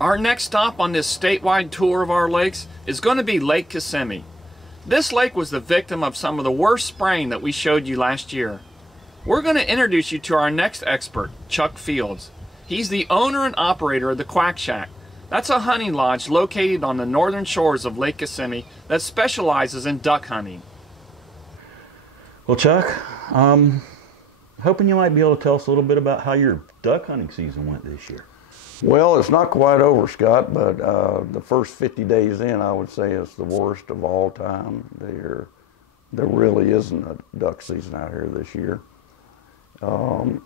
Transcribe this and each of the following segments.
Our next stop on this statewide tour of our lakes is going to be Lake Kissimmee. This lake was the victim of some of the worst spraying that we showed you last year. We're going to introduce you to our next expert, Chuck Fields. He's the owner and operator of the Quack Shack. That's a hunting lodge located on the northern shores of Lake Kissimmee that specializes in duck hunting. Well, Chuck, hoping you might be able to tell us a little bit about how your duck hunting season went this year. Well, it's not quite over, Scott, but the first 50 days in, I would say it's the worst of all time. There really isn't a duck season out here this year. You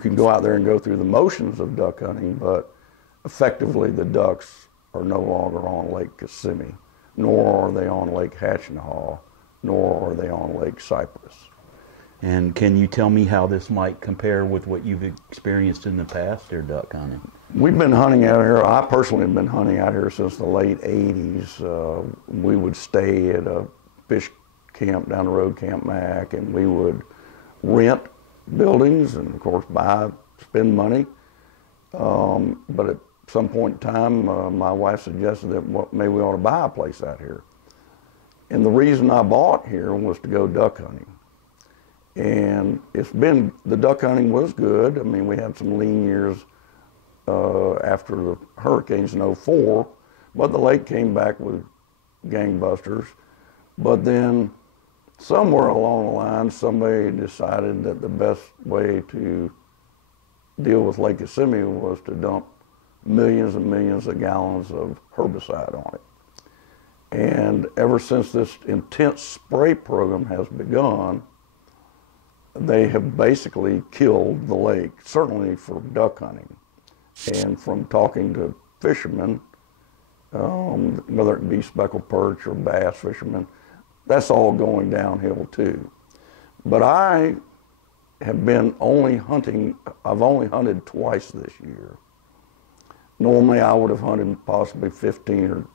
can go out there and go through the motions of duck hunting, but effectively the ducks are no longer on Lake Kissimmee, nor are they on Lake Hatchinhaw, nor are they on Lake Cypress. And can you tell me how this might compare with what you've experienced in the past, or duck hunting? We've been hunting out here. I personally have been hunting out here since the late 80s. We would stay at a fish camp down the road, Camp Mac, and we would rent buildings and, of course, spend money. But at some point in time, my wife suggested that maybe we ought to buy a place out here. And the reason I bought here was to go duck hunting. And the duck hunting was good. I mean, we had some lean years after the hurricanes in '04, but the lake came back with gangbusters. But then somewhere along the line, somebody decided that the best way to deal with Lake Kissimmee was to dump millions and millions of gallons of herbicide on it. And ever since this intense spray program has begun, they have basically killed the lake, certainly for duck hunting. And from talking to fishermen, whether it be speckled perch or bass fishermen, that's all going downhill too. But I have been I've only hunted twice this year. Normally I would have hunted possibly 15 or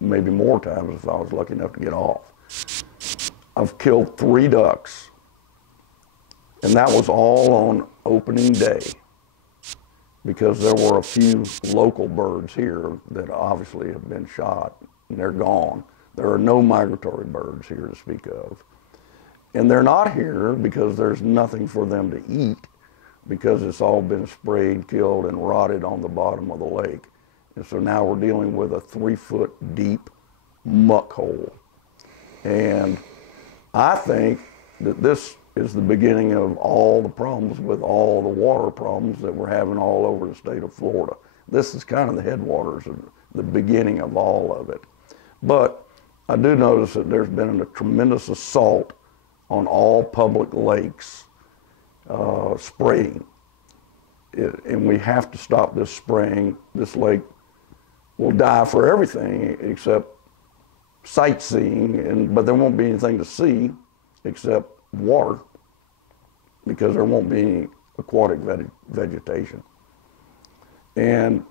maybe more times if I was lucky enough to get off. I've killed 3 ducks. And that was all on opening day, because there were a few local birds here that obviously have been shot, and they're gone. There are no migratory birds here to speak of. And they're not here because there's nothing for them to eat, because it's all been sprayed, killed, and rotted on the bottom of the lake. And so now we're dealing with a 3-foot deep muck hole. And I think that this is the beginning of all the problems with all the water problems that we're having all over the state of Florida. This is kind of the headwaters of the beginning of all of it. But I do notice that there's been a tremendous assault on all public lakes, spraying. And we have to stop this spraying. This lake will die for everything except sightseeing, but there won't be anything to see except water, because there won't be any aquatic vegetation. And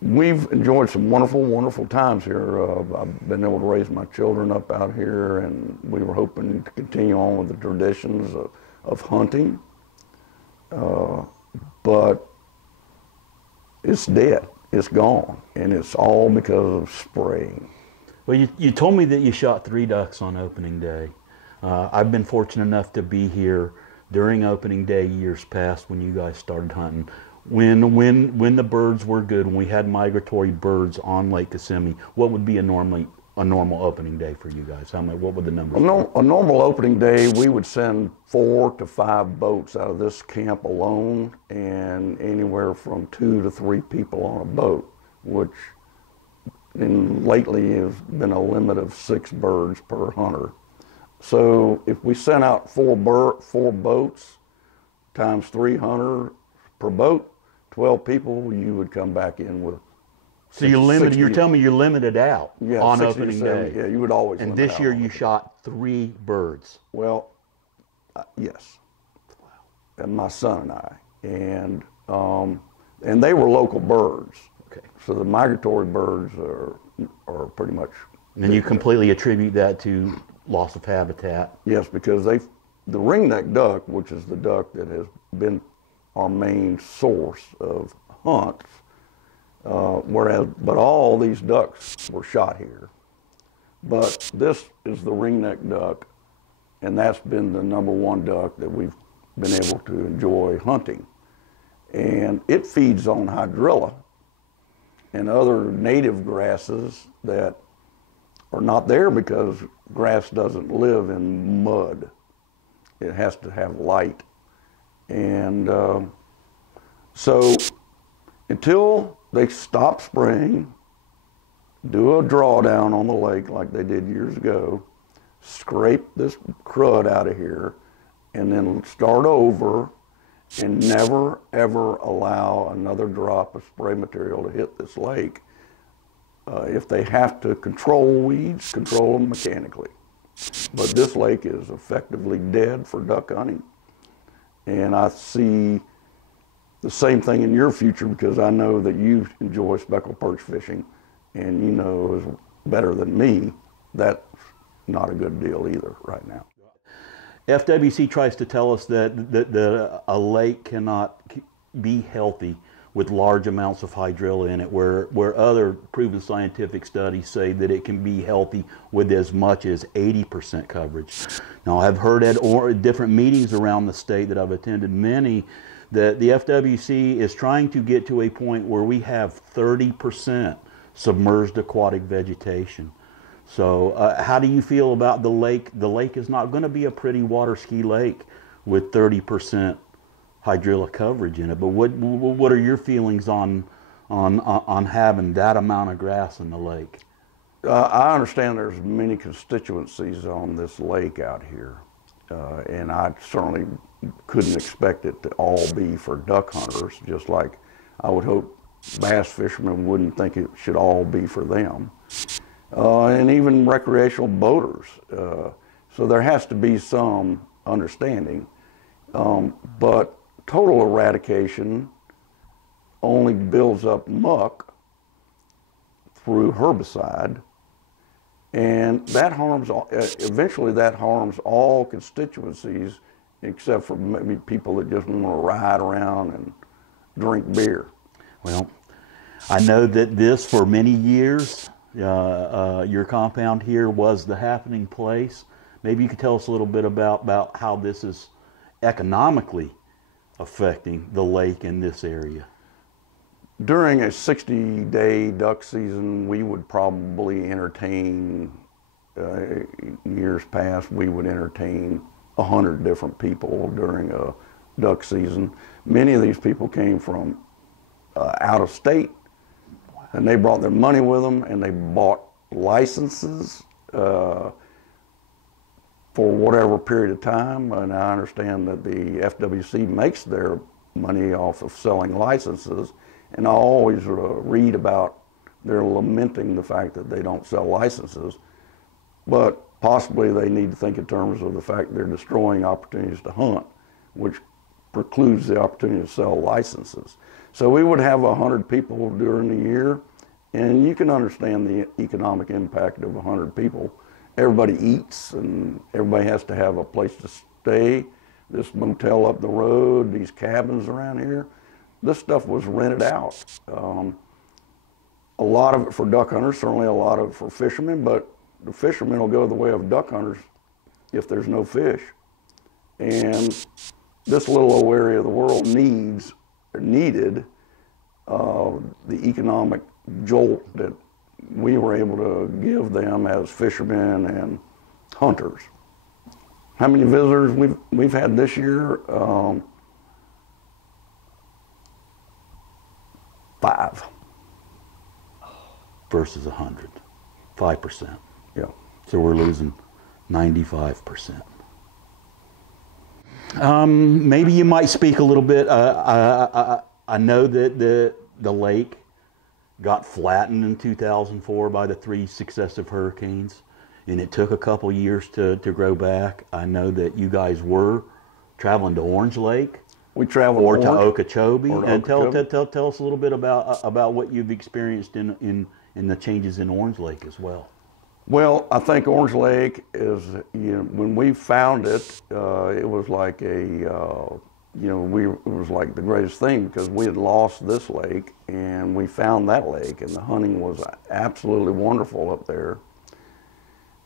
we've enjoyed some wonderful, wonderful times here. I've been able to raise my children up out here, and we were hoping to continue on with the traditions of hunting. But it's dead, it's gone, and it's all because of spraying. Well, you told me that you shot 3 ducks on opening day. I've been fortunate enough to be here during opening day years past when you guys started hunting. When the birds were good, when we had migratory birds on Lake Kissimmee, what would be a normal opening day for you guys? What would the numbers be? A normal opening day, we would send 4 to 5 boats out of this camp alone, and anywhere from 2 to 3 people on a boat, which lately has been a limit of 6 birds per hunter. So if we sent out 4 boats times 3 hunters per boat, 12 people, you would come back in with. So you're telling me you're limited out on opening day. Yeah, you would always. And this year you shot 3 birds. Well, yes. Wow. And my son and I, and they were local birds. Okay. So the migratory birds are pretty much. And you completely attribute that to loss of habitat? Yes, because the ringneck duck, which is the duck that has been our main source of hunts, but all these ducks were shot here. But this is the ringneck duck, and that's been the #1 duck that we've been able to enjoy hunting. And it feeds on hydrilla and other native grasses that are not there because grass doesn't live in mud. It has to have light. And so until they stop spraying, do a drawdown on the lake like they did years ago, scrape this crud out of here, and then start over and never ever allow another drop of spray material to hit this lake. If they have to control weeds, control them mechanically. But this lake is effectively dead for duck hunting. And I see the same thing in your future because I know that you enjoy speckled perch fishing, and you know is better than me that's not a good deal either right now. FWC tries to tell us that a lake cannot be healthy with large amounts of hydrilla in it, where other proven scientific studies say that it can be healthy with as much as 80% coverage. Now, I've heard at different meetings around the state that I've attended many, that the FWC is trying to get to a point where we have 30% submerged aquatic vegetation. So how do you feel about the lake? The lake is not going to be a pretty water ski lake with 30% hydrilla coverage in it. But what are your feelings on having that amount of grass in the lake? I understand there's many constituencies on this lake out here, and I certainly couldn't expect it to all be for duck hunters, just like I would hope bass fishermen wouldn't think it should all be for them. And even recreational boaters. So there has to be some understanding. But total eradication only builds up muck through herbicide, and that harms, eventually that harms all constituencies except for maybe people that just want to ride around and drink beer. Well, I know that this for many years, your compound here was the happening place. Maybe you could tell us a little bit about how this is economically affecting the lake in this area. During a 60-day duck season, we would probably entertain, years past, we would entertain 100 different people during a duck season. Many of these people came from out of state, and they brought their money with them, and they bought licenses for whatever period of time. And I understand that the FWC makes their money off of selling licenses, and I always read about they're lamenting the fact that they don't sell licenses, but possibly they need to think in terms of the fact they're destroying opportunities to hunt, which precludes the opportunity to sell licenses. So we would have 100 people during the year, and you can understand the economic impact of 100 people. Everybody eats, and everybody has to have a place to stay. This motel up the road, these cabins around here, this stuff was rented out. A lot of it for duck hunters, certainly a lot of it for fishermen, but the fishermen will go the way of duck hunters if there's no fish. And this little old area of the world needed the economic jolt that we were able to give them as fishermen and hunters. How many visitors we've had this year? 5. Versus 100, 5%. Yeah. So we're losing 95%. Maybe you might speak a little bit. I know that the lake got flattened in 2004 by the 3 successive hurricanes, and it took a couple years to grow back. I know that you guys were traveling to Orange Lake. We traveled or to Okeechobee. And tell us a little bit about what you've experienced in the changes in Orange Lake as well. Well, I think Orange Lake is, when we found it, it was like a you know, it was like the greatest thing because we had lost this lake and we found that lake, and the hunting was absolutely wonderful up there.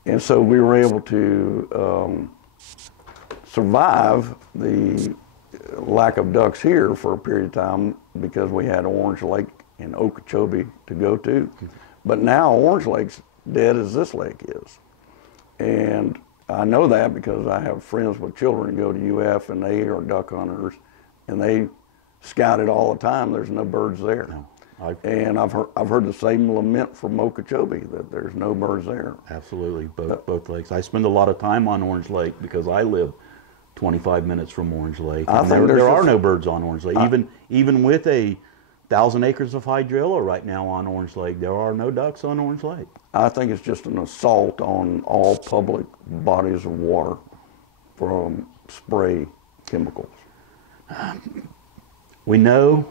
And so we were able to survive the lack of ducks here for a period of time because we had Orange Lake and Okeechobee to go to. But now Orange Lake's dead as this lake is. And I know that because I have friends with children who go to UF and they are duck hunters and they scout it all the time. There's no birds there. No. And I've heard the same lament from Okeechobee that there's no birds there. Absolutely, both lakes. I spend a lot of time on Orange Lake because I live 25 minutes from Orange Lake. I think there are no birds on Orange Lake. Even with 1,000 acres of hydrilla right now on Orange Lake, there are no ducks on Orange Lake. I think it's just an assault on all public bodies of water from spray chemicals. We know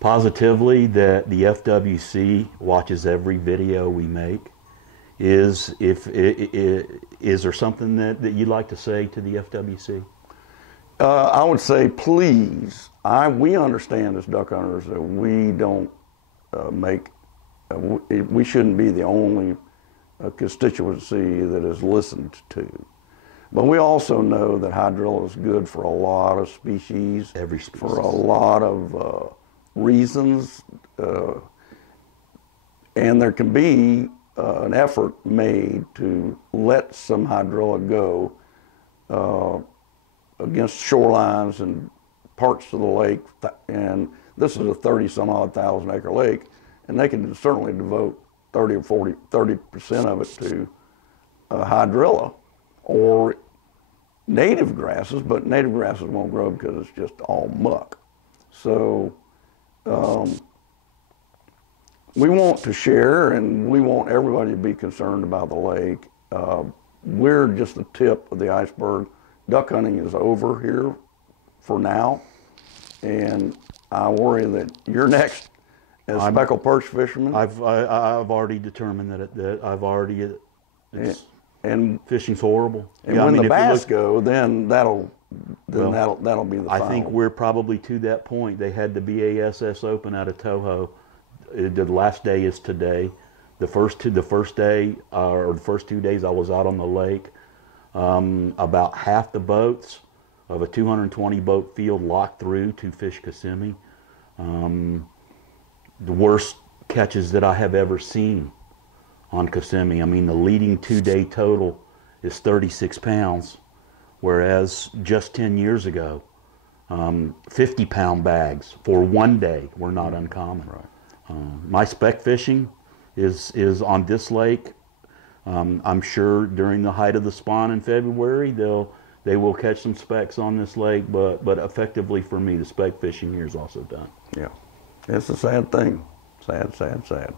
positively that the FWC watches every video we make. Is there something that you'd like to say to the FWC? I would say, please, we understand as duck hunters that we don't we shouldn't be the only constituency that is listened to. But we also know that hydrilla is good for a lot of species. Every species. For a lot of reasons. And there can be an effort made to let some hydrilla go against shorelines and parts of the lake. And this is a 30-some-odd thousand acre lake, and they can certainly devote 30% of it to hydrilla or native grasses, but native grasses won't grow because it's just all muck. So we want to share, and we want everybody to be concerned about the lake. We're just the tip of the iceberg. Duck hunting is over here for now, and I worry that you're next as speckled perch fisherman. I've already determined that I've already and fishing's horrible. And when the bass go, then that'll be the final. I think we're probably to that point. They had the BASS Open out of Toho. The last day is today. The first 2 days I was out on the lake. About half the boats of a 220 boat field locked through to fish Kissimmee. The worst catches that I have ever seen on Kissimmee. I mean, the leading 2-day total is 36 pounds, whereas just 10 years ago, 50-pound bags for 1 day were not uncommon. Right. My spec fishing is on this lake. I'm sure during the height of the spawn in February, they will catch some specks on this lake, but effectively for me, the spec fishing here is also done. Yeah, it's a sad thing. Sad, sad, sad.